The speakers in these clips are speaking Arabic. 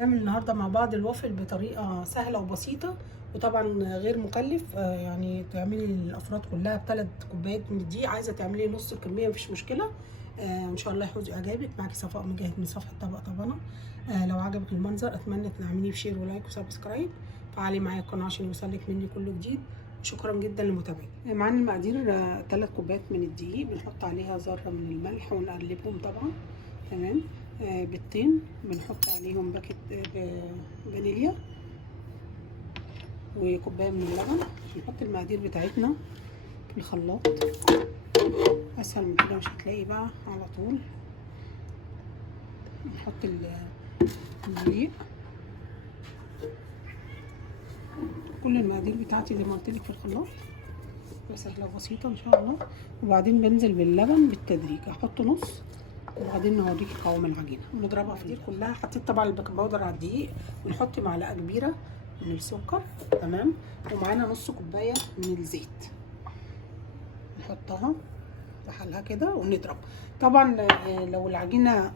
نعمل النهارده مع بعض الوافل بطريقه سهله وبسيطه وطبعا غير مكلف. يعني تعملي الافراد كلها ب3 كوبايات من الدقيق. عايزه تعملي نص الكميه مفيش مشكله. ان شاء الله يحوز اعجابك. معاكي صفاء مجاهد من صفحه طبق طبانه. لو عجبك المنظر اتمنى تدعميني بشير ولايك وسبسكرايب. فعلي معايا القناه عشان يوصلك مني كل جديد. شكرا جدا لمتابعتك. معانا المقادير 3 كوبايات من الدقيق، بنحط عليها ذره من الملح ونقلبهم طبعا. تمام. بيضتين بنحط عليهم باكت فانيليا وكوبايه من اللبن. نحط المقادير بتاعتنا في الخلاط. اسهل من كده مش هتلاقي بقى على طول. نحط الدقيق. كل المقادير بتاعتي زي ما قلت لك في الخلاط، سهله وبسيطه ان شاء الله. وبعدين بنزل باللبن بالتدريج، احط نص وبعدين نوريكي قوام العجينه ونضربها في الدقيق كلها. حطيت طبعا البيكنج باودر على الدقيق، ونحط معلقه كبيره من السكر. تمام. ومعانا نص كوبايه من الزيت نحطها بحالها كده ونضرب. طبعا لو العجينه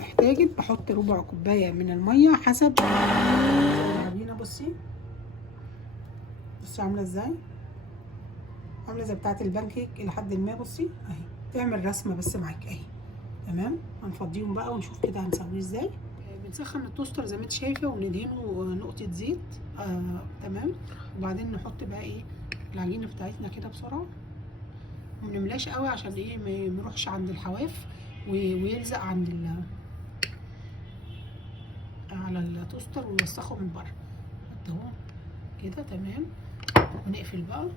احتاجت بحط ربع كوبايه من الميه حسب العجينه. بصي عامله ازاي، عامله زي بتاعه البانكيك الى حد ما. بصي اهي تعمل رسمه بس معاك اهي. تمام. هنفضيهم بقى ونشوف كده هنسويه ازاي. بنسخن التوستر زي ما انت شايفه وندهنه نقطه زيت. تمام. وبعدين نحط بقى ايه العجينه بتاعتنا كده بسرعه، ومنملاش قوي عشان ايه ما يروحش عند الحواف ويلزق عند على التوستر ويوسخه من بره. نحط اهو كده. تمام. ونقفل بقى.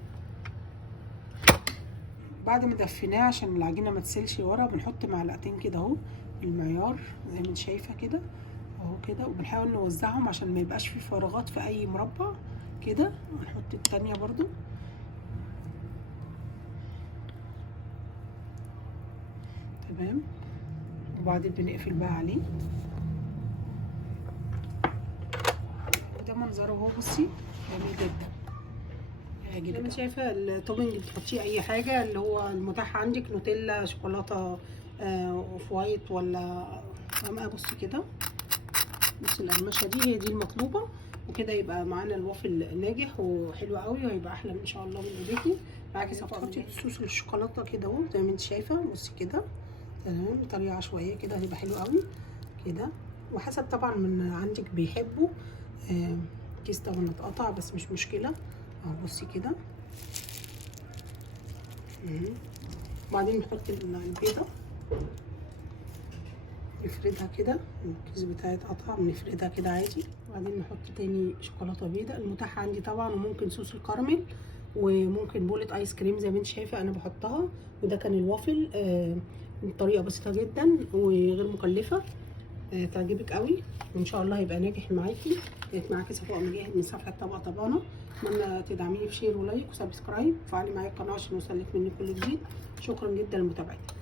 بعد ما دفيناه عشان العجينه ما تسيلش ورا بنحط معلقتين كده اهو المعيار زي ما انت شايفه كده اهو كده، وبنحاول نوزعهم عشان ما يبقاش في فراغات في اي مربع كده. ونحط التانية برضو. تمام. وبعدين بنقفل بقى عليه. وده منظره اهو. بصي جميل جدا. زي ما انت شايفه التوبنج بتحطيه اي حاجه اللي هو المتاح عندك، نوتيلا، شوكولاته اوف وايت ولا غامقه. بصي كده، بصي القرمشه دي هي دي المطلوبه. وكده يبقى معانا الوافل ناجح وحلو قوي، وهيبقى احلى ان شاء الله من ايديكي. معاكي صفاء تحطي صوص الشوكولاته كده اهو زي ما انت شايفه. بصي كده. تمام. بطريقه عشوائيه كده هيبقى حلو قوي كده، وحسب طبعا من عندك بيحبوا. كيس طبعا اتقطع بس مش مشكله اهو. بصي كده. وبعدين نحط البيضه نفردها كده. الكيس بتاعي اتقطع بنفردها كده عادي. وبعدين نحط تاني شوكولاته بيضه المتاح عندي طبعا، وممكن صوص الكراميل، وممكن بولة ايس كريم زي ما انت شايفه انا بحطها. وده كان الوافل بطريقه بسيطه جدا وغير مكلفه. تعجبك قوي وان شاء الله هيبقى ناجح معاكي. كانت معاكي صفاء مجاهد من صفحه طبق طبانه. اتمنى تدعميني بشير ولايك وسبسكرايب. وفعلي معايا القناه عشان يوصلك مني كل جديد. شكرا جدا لمتابعتك.